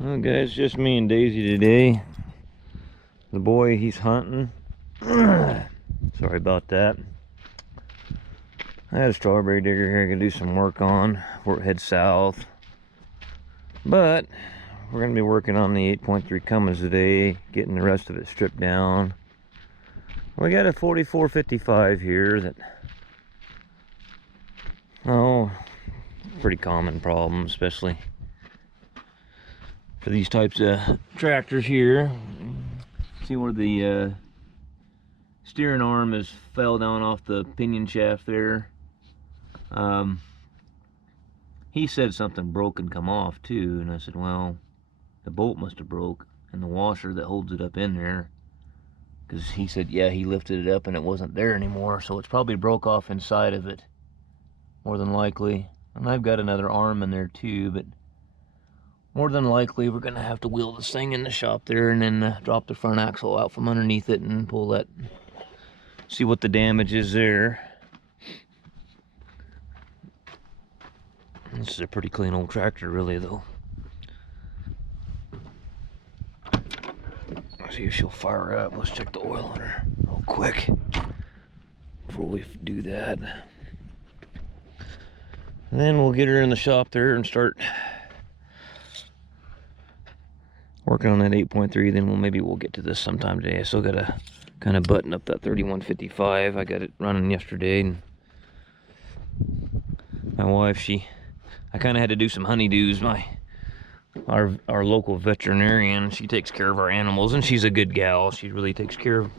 Well, guys, just me and Daisy today. The boy, he's hunting. Sorry about that. I had a strawberry digger here I can do some work on before it heads south. But we're going to be working on the 8.3 Cummins today, getting the rest of it stripped down. We got a 4455 here that, oh, pretty common problem, especially for these types of tractors here. See where the steering arm has fell down off the pinion shaft there. He said something broke and come off too, and I said, well, the bolt must have broke and the washer that holds it up in there, because he said, yeah, he lifted it up and it wasn't there anymore, so it's probably broke off inside of it, more than likely. And I've got another arm in there too, but more than likely we're gonna have to wheel this thing in the shop there and then drop the front axle out from underneath it and pull that, see what the damage is there. This is a pretty clean old tractor, really, though. Let's see if she'll fire up. Let's check the oil on her real quick before we do that. And then we'll get her in the shop there and start working on that 8.3. Then maybe we'll get to this sometime today. I still gotta kind of button up that 3155. I got it running yesterday, and my wife, I kind of had to do some honeydews. Our local veterinarian, she takes care of our animals, and she's a good gal. She really takes care of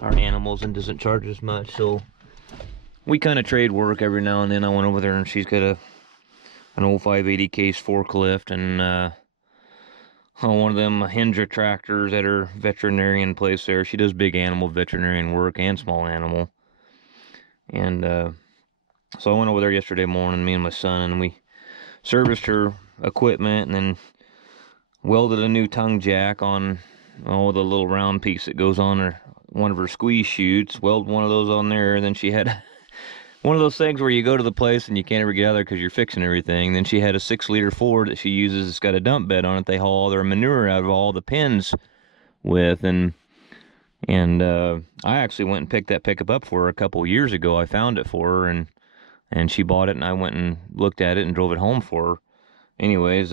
our animals and doesn't charge us much, so we kind of trade work every now and then. I went over there and she's got an old 580 case forklift and one of them Hendra tractors at her veterinarian place there. She does big animal veterinarian work and small animal. And so I went over there yesterday morning, me and my son, and we serviced her equipment and then welded a new tongue jack on the little round piece that goes on one of her squeeze chutes. Welded one of those on there, and then she had one of those things where you go to the place and you can't ever get out of there because you're fixing everything. Then she had a 6-liter Ford that she uses. It's got a dump bed on it. They haul all their manure out of all the pens with, and I actually went and picked that pickup up for her a couple years ago. I found it for her, and she bought it, and I went and looked at it and drove it home for her. Anyways,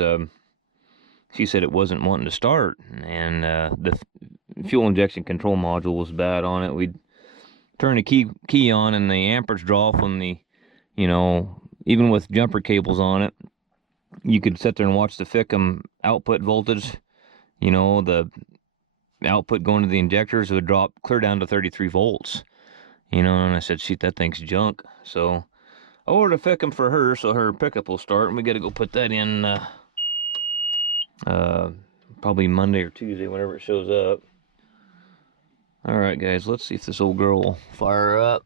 she said it wasn't wanting to start, and the fuel injection control module was bad on it. We'd turn the key on, and the amperage draw from the, even with jumper cables on it, you could sit there and watch the FICM output voltage, the output going to the injectors would drop clear down to 33 volts, and I said, shoot, that thing's junk. So I ordered a FICM for her so her pickup will start, and we got to go put that in probably Monday or Tuesday, whenever it shows up. Alright guys, let's see if this old girl will fire up.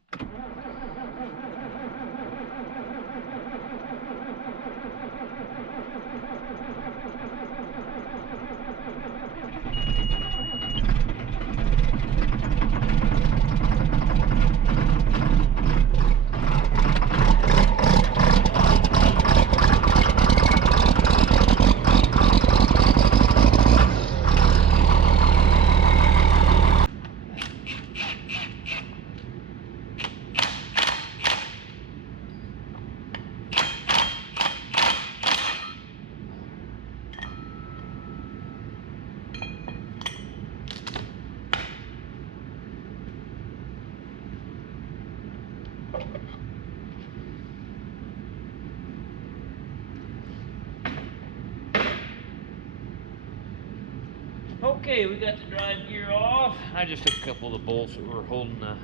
Okay, we got the drive gear off. I just took a couple of the bolts that were holding the...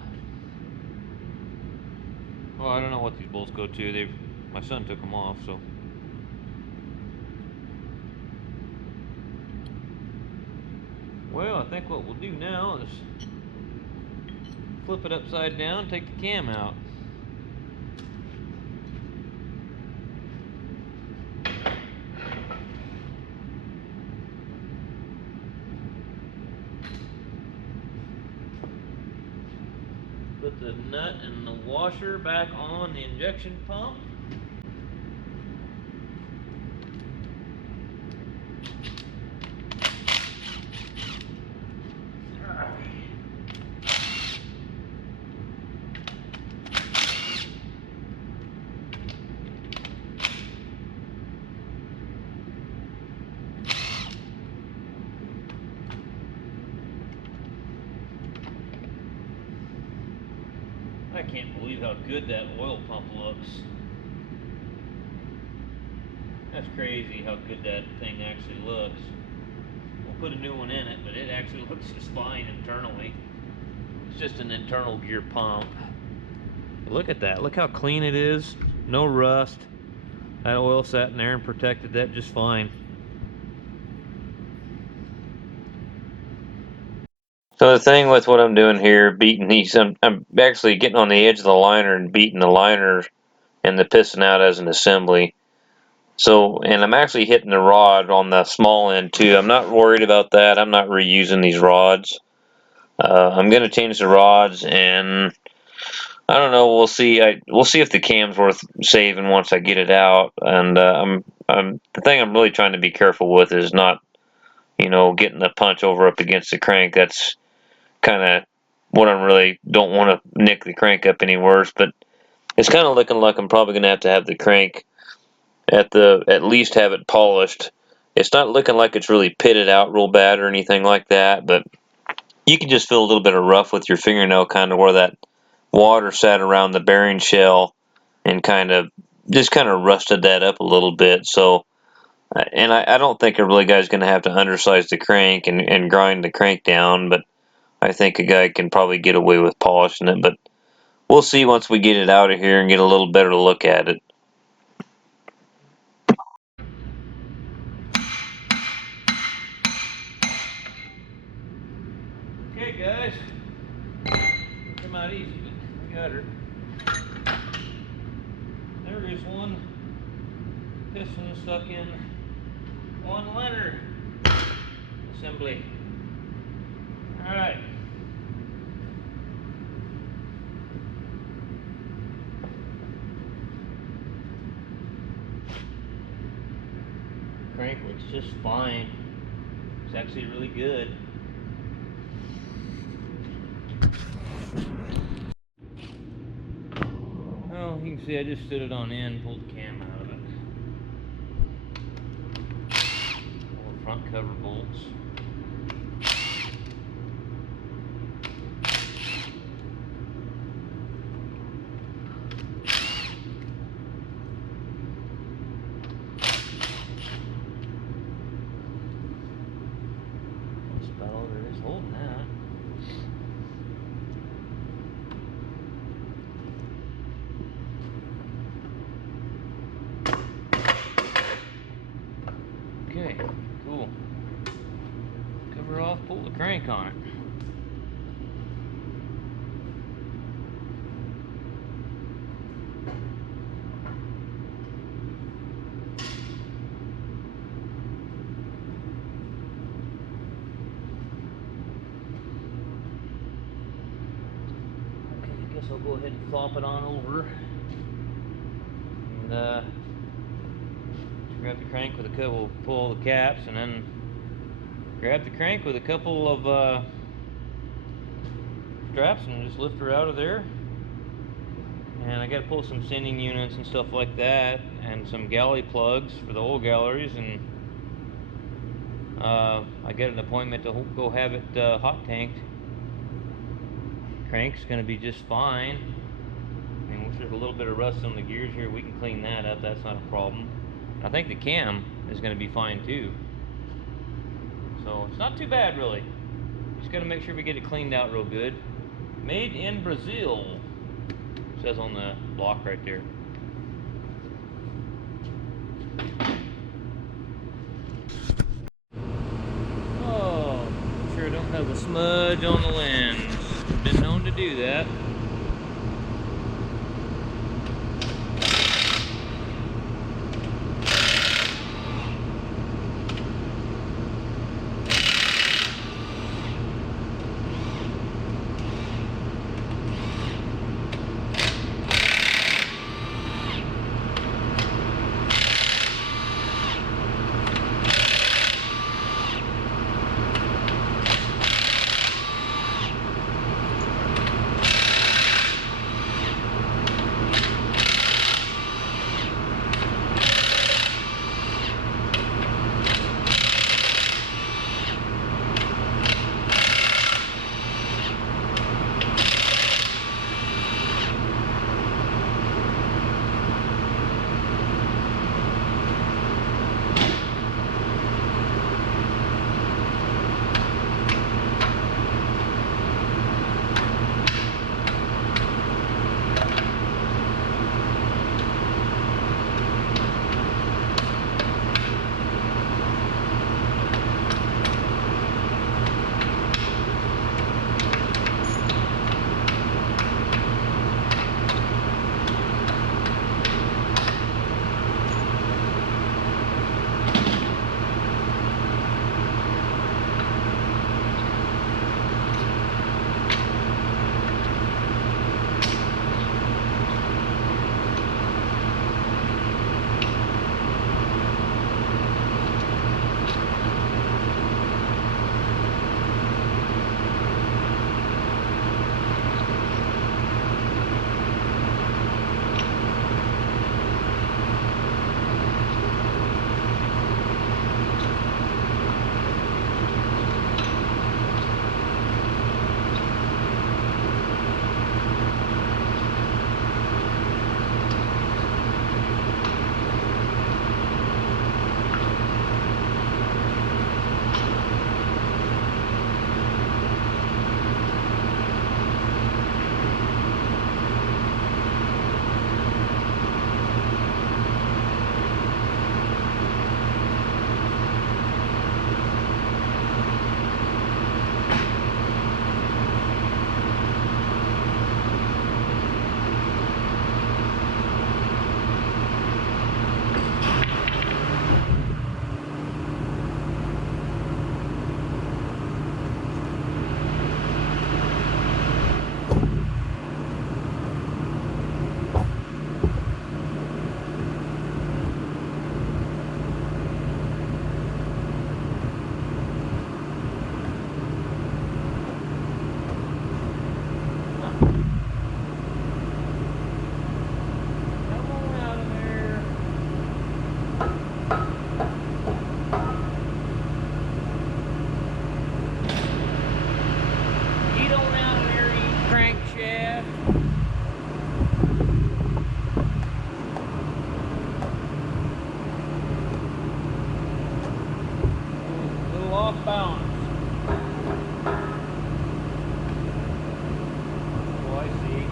Well, I don't know what these bolts go to. My son took them off, so... Well, I think what we'll do now is flip it upside down, take the cam out. Put the nut and the washer back on the injection pump. can't believe how good that oil pump looks. That's crazy how good that thing actually looks. We'll put a new one in it, but it actually looks just fine internally. It's just an internal gear pump. But look at that. Look how clean it is. No rust. That oil sat in there and protected that just fine. So the thing with what I'm doing here, beating these, I'm actually getting on the edge of the liner and beating the liner and the piston out as an assembly. So, and I'm actually hitting the rod on the small end too. I'm not worried about that. I'm not reusing these rods. I'm going to change the rods, and I don't know. We'll see. We'll see if the cam's worth saving once I get it out. And the thing I'm really trying to be careful with is not, getting the punch over up against the crank. That's kind of what I really don't want to nick the crank up any worse. But it's kind of looking like I'm probably going to have the crank at least have it polished. It's not looking like it's really pitted out real bad or anything like that, but you can just feel a little bit of rough with your fingernail, kind of where that water sat around the bearing shell and kind of rusted that up a little bit. So, and I don't think a really guy's going to have to undersize the crank and grind the crank down, but I think a guy can probably get away with polishing it. But we'll see once we get it out of here and get a little better look at it. Okay, guys, come out easy, but we got her. There is one piston stuck in one liner assembly. All right. Crank looks just fine. It's actually really good. Well, you can see I just stood it on end, pulled the cam out of it. All the front cover bolts. That's about all there is holding that. Okay, cool. Cover off, pull the crank on it. Okay, I guess I'll go ahead and flop it on over. And grab the crank with a couple, we'll pull the caps, and then grab the crank with a couple of straps and just lift her out of there. And I got to pull some sending units and stuff like that, and some galley plugs for the oil galleries, and I got an appointment to go have it hot tanked. Crank's going to be just fine. I mean, if there's a little bit of rust on the gears here, we can clean that up. That's not a problem. I think the cam is going to be fine too. So it's not too bad, really. Just got to make sure we get it cleaned out real good. Made in Brazil, says on the block right there. Oh, sure don't have a smudge on the lens. Been known to do that. off balance. Oh, I see.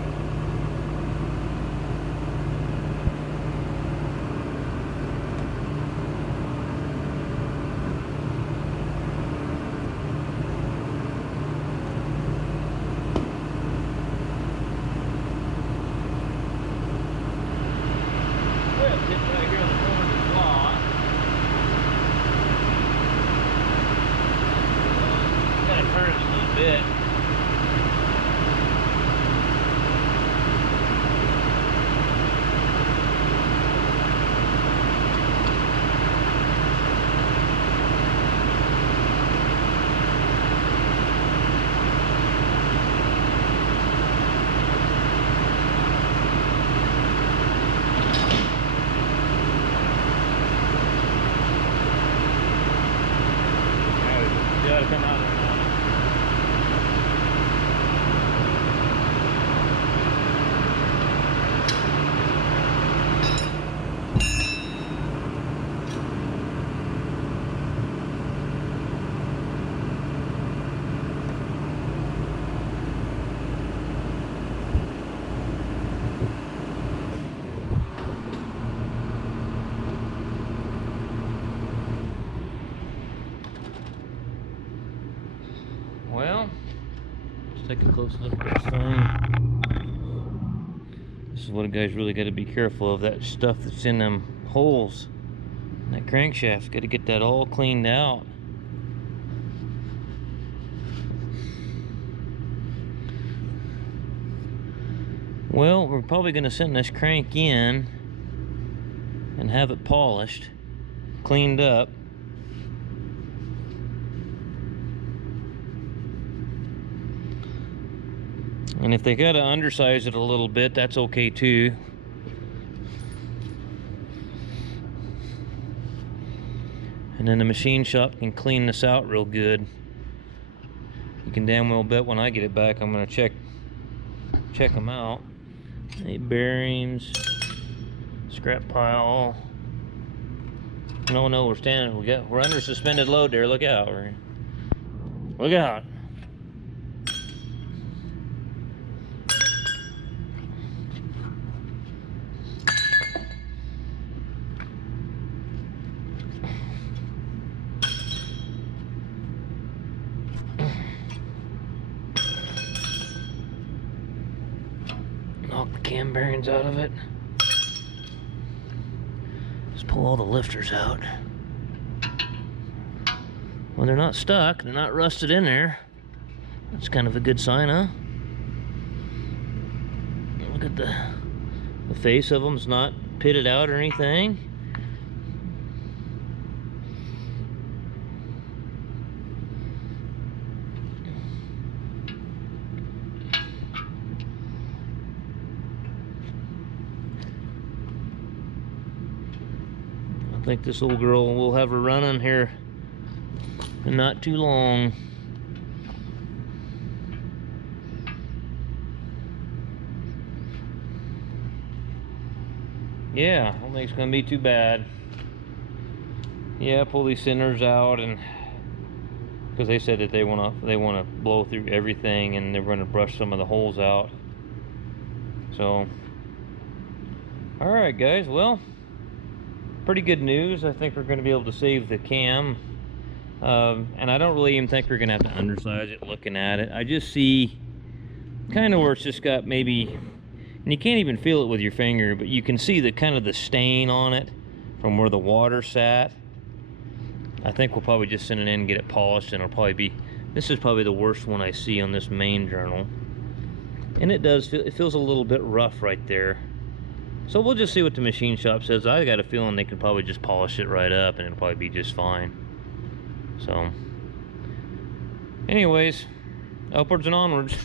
Well, it's right here on the corner of the block. Gotta turn it a little bit. Gotta come out there now. Well, let's take a close look at this thing. This is what a guy's really got to be careful of, that stuff that's in them holes. That crankshaft, got to get that all cleaned out. Well, we're probably going to send this crank in and have it polished, cleaned up. And if they gotta undersize it a little bit, that's okay too. And then the machine shop can clean this out real good. You can damn well bet when I get it back, I'm gonna check them out. Hey, bearings, scrap pile. No, we're under suspended load there. Look out! Look out! Knock the cam bearings out of it. Just pull all the lifters out. When they're not stuck, they're not rusted in there. That's kind of a good sign, huh? Look at the face of them's not pitted out or anything. I think this old girl, will have her running here in not too long. Yeah, I don't think it's gonna be too bad. Yeah, pull these centers out, and because they said that they wanna blow through everything, and they're gonna brush some of the holes out. So, all right, guys. Well, pretty good news. I think we're going to be able to save the cam, and I don't really even think we're going to have to undersize it looking at it. I just see kind of where it's just got maybe, and you can't even feel it with your finger, but you can see the kind of the stain on it from where the water sat. I think we'll probably just send it in and get it polished, and it'll probably be, this is probably the worst one I see on this main journal, and it feels a little bit rough right there. So we'll just see what the machine shop says. I got a feeling they can probably just polish it right up and it'll probably be just fine. So anyways, upwards and onwards.